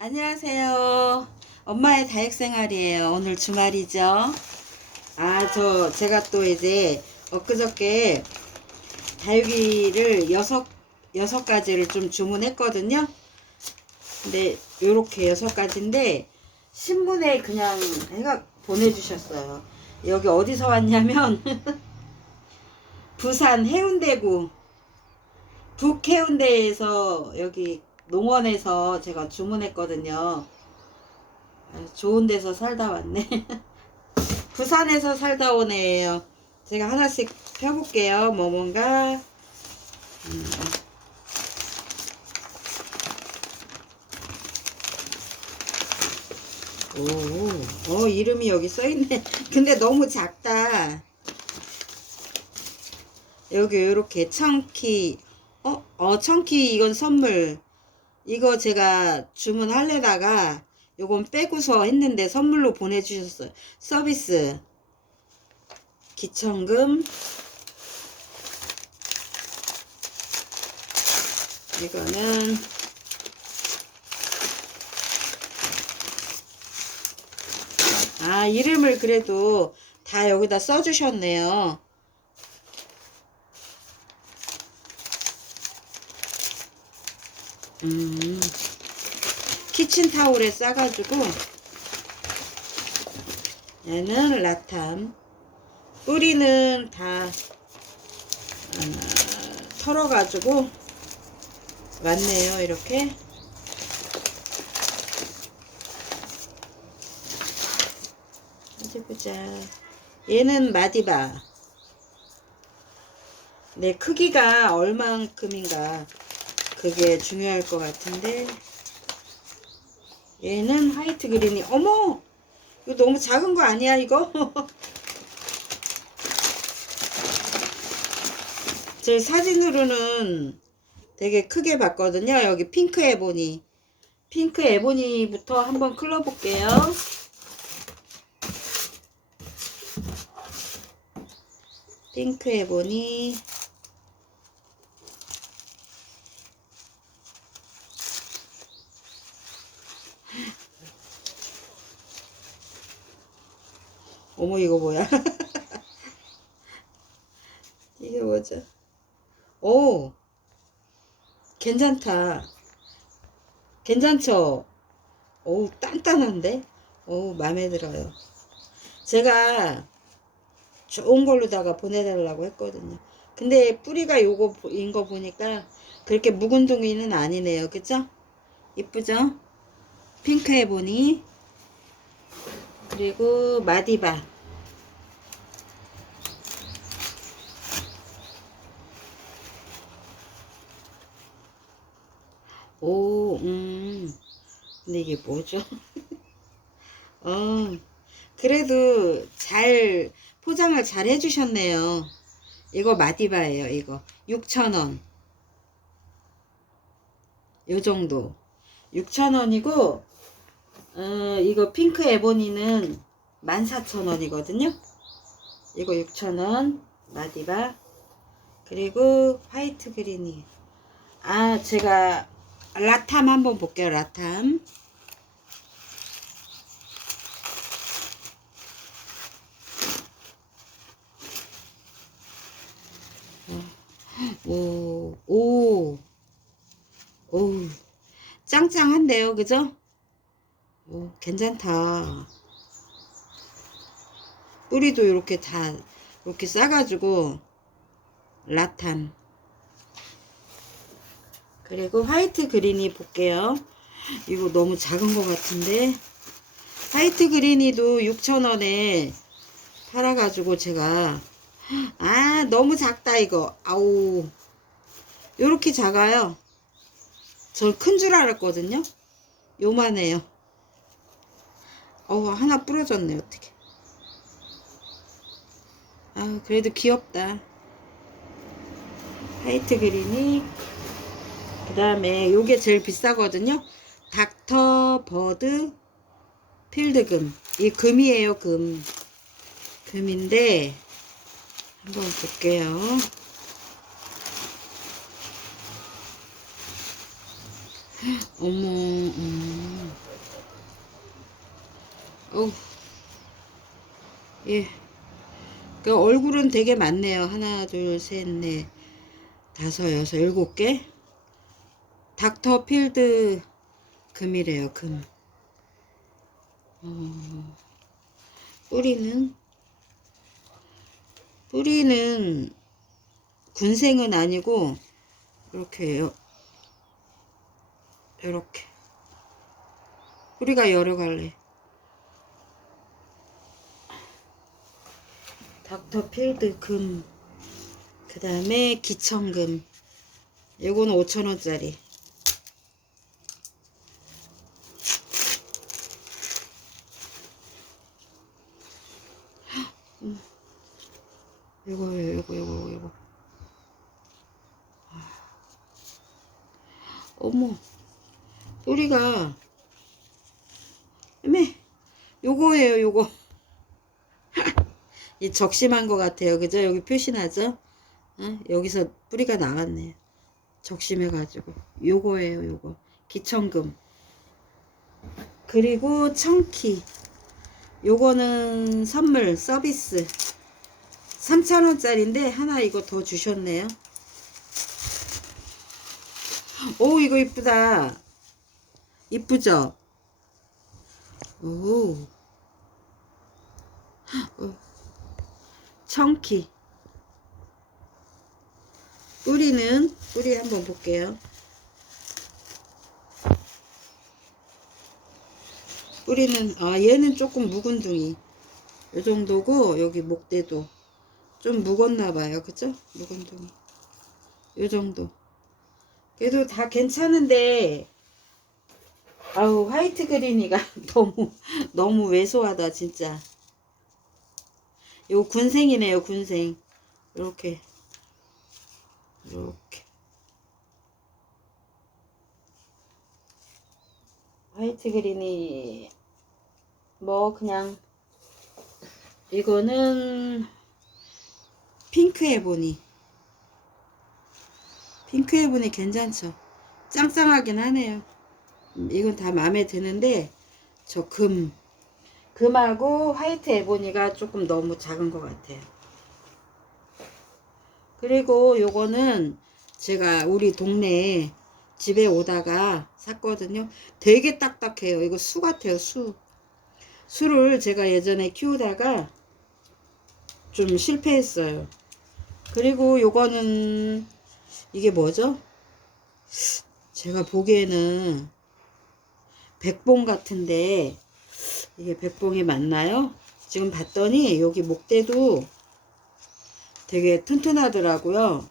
안녕하세요. 엄마의 다육생활이에요. 오늘 주말이죠. 아, 저, 제가 또 이제 엊그저께 다육이를 여섯, 여섯 가지를 좀 주문했거든요. 근데 요렇게 여섯 가지인데 신문에 그냥 해가 보내주셨어요. 여기 어디서 왔냐면 부산 해운대구 북해운대에서 여기 농원에서 제가 주문했거든요. 아, 좋은 데서 살다 왔네. 부산에서 살다 온 애예요. 제가 하나씩 펴볼게요. 뭐 뭔가 음. 오, 어 이름이 여기 써있네. 근데 너무 작다. 여기 이렇게 청키 어, 어, 청키 이건 선물. 이거 제가 주문할래다가 요건 빼고서 했는데 선물로 보내주셨어요. 서비스. 기청금. 이거는 아, 이름을 그래도 다 여기다 써주셨네요. 음, 키친타올에 싸가지고 얘는 라탐 뿌리는 다 아, 털어가지고 왔네요 이렇게. 어디 보자. 얘는 마디바. 내 크기가 얼만큼인가 그게 중요할 것 같은데. 얘는 화이트 그린이. 어머! 이거 너무 작은 거 아니야 이거? 제 사진으로는 되게 크게 봤거든요. 여기 핑크 에보니. 핑크 에보니부터 한번 클러 볼게요. 핑크 에보니 어머 이거 뭐야? 이게 뭐죠? 오 괜찮다. 괜찮죠? 오 단단한데? 오 마음에 들어요. 제가 좋은 걸로다가 보내달라고 했거든요. 근데 뿌리가 요거인 거 보니까 그렇게 묵은 종이는 아니네요. 그죠? 이쁘죠? 핑크해 보니 그리고 마디바 오, 음, 근데 이게 뭐죠? 어, 그래도 잘 포장을 잘 해주셨네요. 이거 마디바예요, 이거. 6,000원. 요 정도. 6,000원이고, 어, 이거 핑크 에보니는 14,000원이거든요. 이거 6,000원. 마디바. 그리고 화이트 그린이. 아, 제가 라탐 한번 볼게요. 라탐. 오, 오, 오, 짱짱한데요, 그죠? 오, 괜찮다. 뿌리도 이렇게 다, 이렇게 싸가지고, 라탄. 그리고 화이트 그린이 볼게요. 이거 너무 작은 것 같은데. 화이트 그린이도 6,000원에 팔아가지고 제가, 아, 너무 작다, 이거. 아우. 요렇게 작아요. 전 큰 줄 알았거든요. 요만해요. 어우, 하나 부러졌네, 어떻게. 아, 그래도 귀엽다. 화이트 그린이 그 다음에 요게 제일 비싸거든요 닥터 버드 필드금 이 금이에요 금 금인데 한번 볼게요 어머 음. 어우. 예. 그 얼굴은 되게 많네요. 하나, 둘, 셋, 넷, 다섯, 여섯, 일곱 개. 닥터 필드 금이래요, 금. 어, 뿌리는, 뿌리는 군생은 아니고, 이렇게요. 이렇게. 뿌리가 여러 갈래. 닥터 필드 금. 그 다음에 기청금. 요거는 5천원짜리. 요거요, 요거, 요거, 요거. 아. 어머, 뿌리가, 애매, 요거예요, 요거. 이 적심한 것 같아요. 그죠? 여기 표시나죠? 어? 여기서 뿌리가 나왔네. 적심해가지고. 요거예요, 요거. 기청금. 그리고 청키. 요거는 선물, 서비스. 3,000원짜리인데, 하나 이거 더 주셨네요. 오, 이거 이쁘다. 이쁘죠? 오. 어. 청키 뿌리는 뿌리 한번 볼게요. 뿌리는 아 얘는 조금 묵은둥이. 요 정도고 여기 목대도. 좀 묵었나 봐요. 그죠 묵은둥이. 요 정도. 그래도 다 괜찮은데 아우 화이트 그린이가 너무 너무 왜소하다 진짜 요 군생이네요, 군생. 이렇게. 이렇게. 화이트 그린이 뭐 그냥 이거는 핑크 에보니. 핑크 에보니 괜찮죠? 짱짱하긴 하네요. 음, 이건 다 마음에 드는데 저 금. 금하고 화이트 에보니가 조금 너무 작은 것 같아요. 그리고 요거는 제가 우리 동네에 집에 오다가 샀거든요. 되게 딱딱해요. 이거 수 같아요, 수. 수를 제가 예전에 키우다가 좀 실패했어요. 그리고 요거는 이게 뭐죠? 제가 보기에는 백봉 같은데 이게 백봉이 맞나요? 지금 봤더니 여기 목대도 되게 튼튼하더라고요.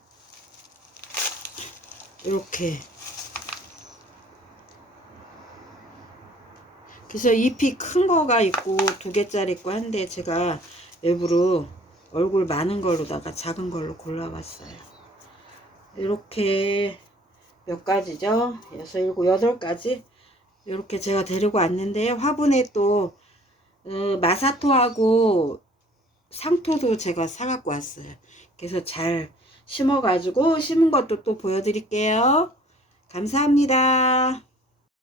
이렇게. 그래서 잎이 큰 거가 있고 두 개짜리 있고 한데 제가 일부러 얼굴 많은 걸로다가 작은 걸로 골라봤어요. 이렇게 몇 가지죠? 여섯, 일곱, 여덟 가지 이렇게 제가 데리고 왔는데 화분에 또 어, 마사토하고 상토도 제가 사갖고 왔어요. 그래서 잘 심어가지고 심은 것도 또 보여드릴게요. 감사합니다.